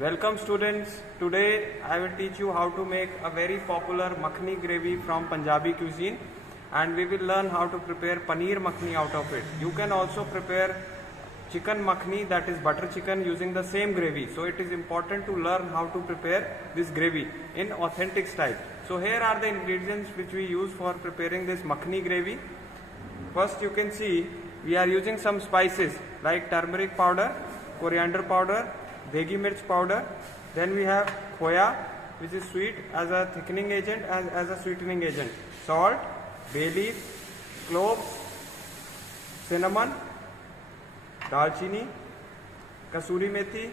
Welcome students. Today I will teach you how to make a very popular makhni gravy from Punjabi cuisine, and we will learn how to prepare paneer makhni out of it. You can also prepare chicken makhni, that is butter chicken, using the same gravy. So it is important to learn how to prepare this gravy in authentic style. So here are the ingredients which we use for preparing this makhni gravy. First you can see we are using some spices like turmeric powder, coriander powder, degi mirch powder. Then we have khoya, which is sweet as a thickening agent, as a sweetening agent. Salt, bay leaf, cloves, cinnamon, dalchini, kasuri methi,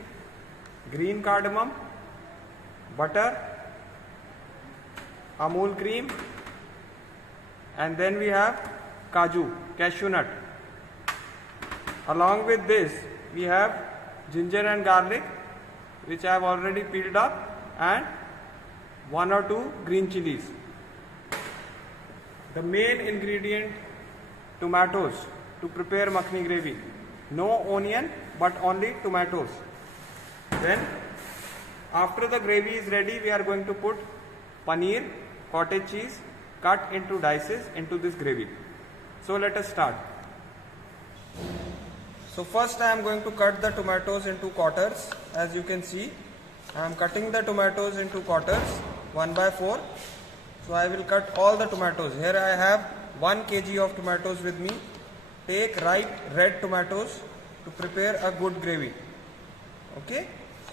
green cardamom, butter, amul cream, and then we have cashew nut. Along with this we have ginger and garlic, which I have already peeled up, and 1 or 2 green chilies. The main ingredient, tomatoes, to prepare makhni gravy. No onion but only tomatoes. Then after the gravy is ready, we are going to put paneer, cottage cheese cut into dices into this gravy. So let us start. So first I am going to cut the tomatoes into quarters. As you can see, I am cutting the tomatoes into quarters 1/4. So I will cut all the tomatoes. Here I have 1 kg of tomatoes with me. Take ripe red tomatoes to prepare a good gravy. Okay,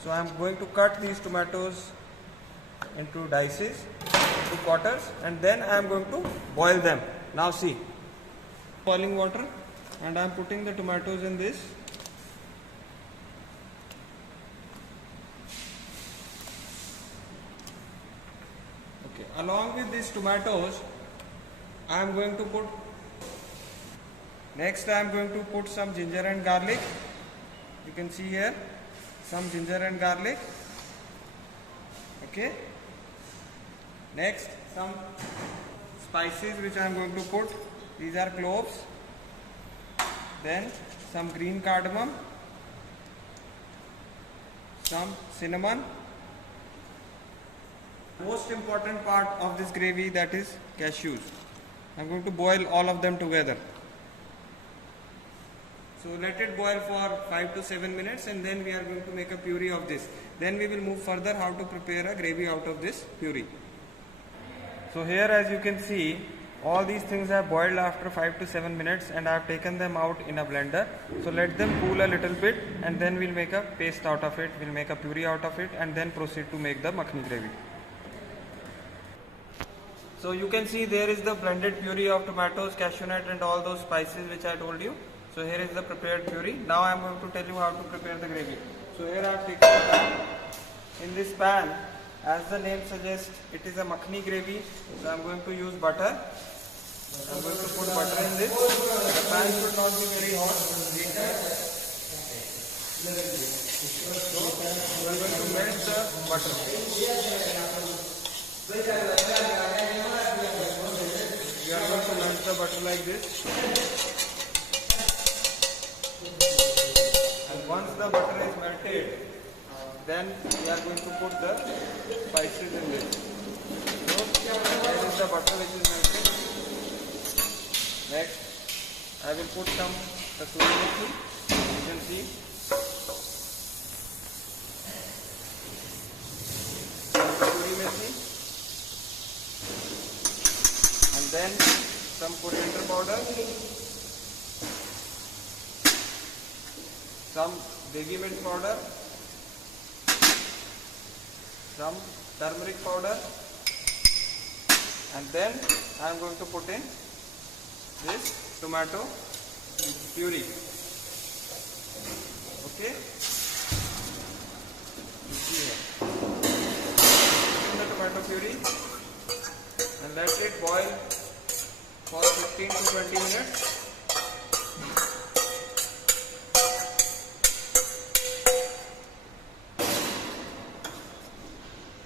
so I am going to cut these tomatoes into dices, into quarters, and then I am going to boil them. Now see, boiling water, and I am putting the tomatoes in this. Okay, along with these tomatoes, I am going to put, next I am going to put some ginger and garlic. You can see here some ginger and garlic. Okay, next some spices which I am going to put. These are cloves, then some green cardamom, some cinnamon. Most important part of this gravy, that is cashews. I am going to boil all of them together. So let it boil for 5 to 7 minutes, and then we are going to make a puree of this. Then we will move further how to prepare a gravy out of this puree. So here, as you can see, all these things have boiled after 5 to 7 minutes, and I have taken them out in a blender. So let them cool a little bit, and then we'll make a paste out of it, we'll make a puree out of it, and then proceed to make the makhni gravy. So you can see there is the blended puree of tomatoes, cashew nut, and all those spices which I told you. So here is the prepared puree. Now I am going to tell you how to prepare the gravy. So here I have taken a pan. In this pan, as the name suggests, it is a makhni gravy. So I am going to use butter. I am going to put butter in this. The pan should not be very hot. So I am going to melt the butter. We are going to melt the butter like this. And once the butter is melted, then we are going to put the spices in this. So here is the butter which is melted. Next, I will put some kasuri methi. You can see. Some kasuri methi. And then some coriander powder. Some degi mirch powder. Some turmeric powder, and then I am going to put in this tomato puree. Okay, you see here. Put in the tomato puree and let it boil for 15 to 20 minutes.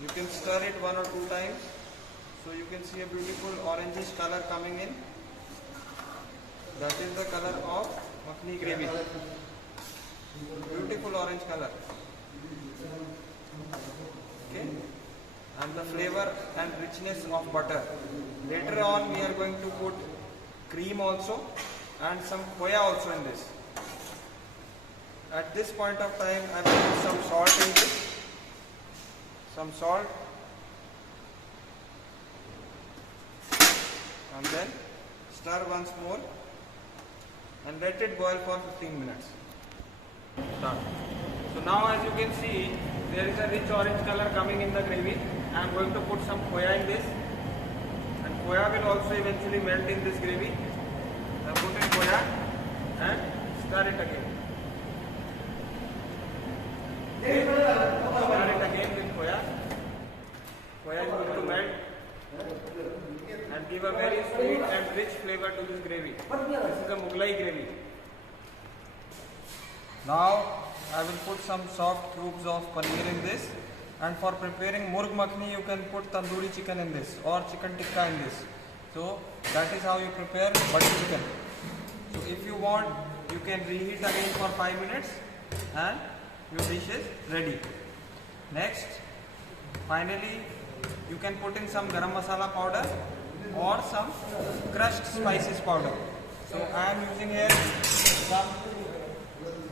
You can stir it 1 or 2 times, so you can see a beautiful orangish color coming in. That is the color of makhni gravy. Beautiful orange color. and the flavor and richness of butter. Later on we are going to put cream also and some khoya also in this. At this point of time I will put some salt in this. Some salt. And then stir once more and let it boil for 15 minutes. Done. So now as you can see, there is a rich orange color coming in the gravy. I am going to put some khoya in this, and khoya will also eventually melt in this gravy. I put in khoya and stir it again. Stir it again with khoya. Khoya is going to melt and give a very sweet and rich flavor to this gravy. This is a Mughlai gravy. Now I will put some soft cubes of paneer in this, and for preparing murg makhni you can put tandoori chicken in this or chicken tikka in this. So that is how you prepare butter chicken. So if you want, you can reheat again for 5 minutes and your dish is ready. Next, finally you can put in some garam masala powder or some crushed spices powder. So I am using here some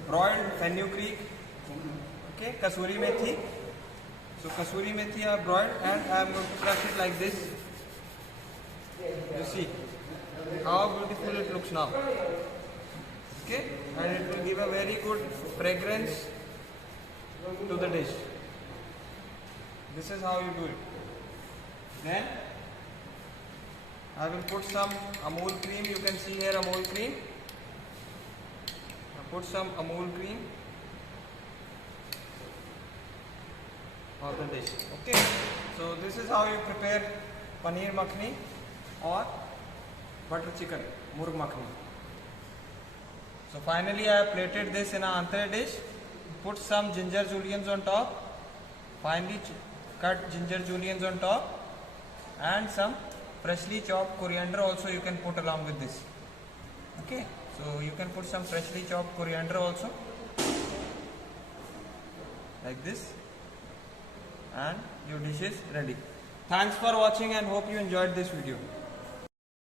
broiled fenugreek, okay, kasuri methi. So kasuri methi are broiled and I am going to crush it like this. You see how beautiful it looks now. Okay, and it will give a very good fragrance to the dish. This is how you do it. Then I will put some Amul cream. You can see here Amul cream. I put some Amul cream on the dish. Okay. So this is how you prepare paneer makhni or butter chicken, murg makhni. So finally I have plated this in an entree dish. Put some ginger juliennes on top. Finely cut ginger juliennes on top. And some freshly chopped coriander also you can put along with this. Okay, so you can put some freshly chopped coriander also like this, and your dish is ready. Thanks for watching and hope you enjoyed this video.